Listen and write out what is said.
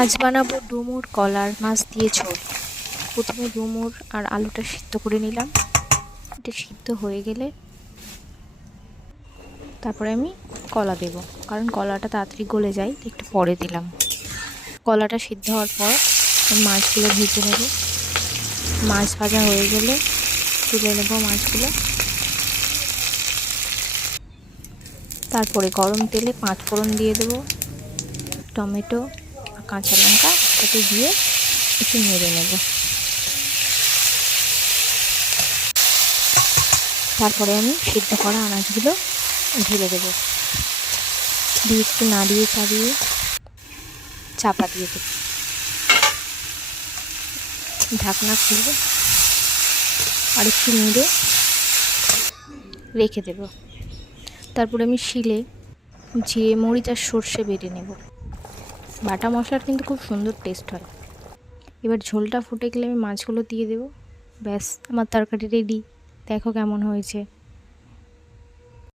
আজ বানাবো ডুমুর কলার মাছ দিয়ে ঝোল। প্রথমে ডুমুর আর আলুটা সিদ্ধ করে নিলাম। এটা সিদ্ধ হয়ে গেলে তারপরে আমি কলা দেব, কারণ কলাটা তাড়াতাড়ি গলে যায়, একটু পরে দিলাম। কলাটা সিদ্ধ হওয়ার পর মাছগুলো ভেজে নেব। মাছ ভাজা হয়ে গেলে তুলে নেব মাছগুলো। তারপরে গরম তেলে 5 ফোড়ন দিয়ে দেবো, টমেটো আর কাঁচা লঙ্কা একসাথে দিয়ে একটু নেড়ে নেব। তারপরে আমি সিদ্ধ করা আনাজগুলো ঢেলে দেবো, দিয়ে একটু নাড়িয়ে চাড়িয়ে চাপা দিয়ে দেবো। ঢাকনা খুলবে আর একটু নেড়ে রেখে দেব। তারপরে আমি শিলে জিরে মরিচ আর সর্ষে বেটে নেব। বাটা মশলার কিন্তু খুব সুন্দর টেস্ট হয়। এবার ঝোলটা ফুটে গেলে আমি মাছগুলো দিয়ে দেবো। ব্যাস, আমার তরকারি রেডি। দেখো কেমন হয়েছে।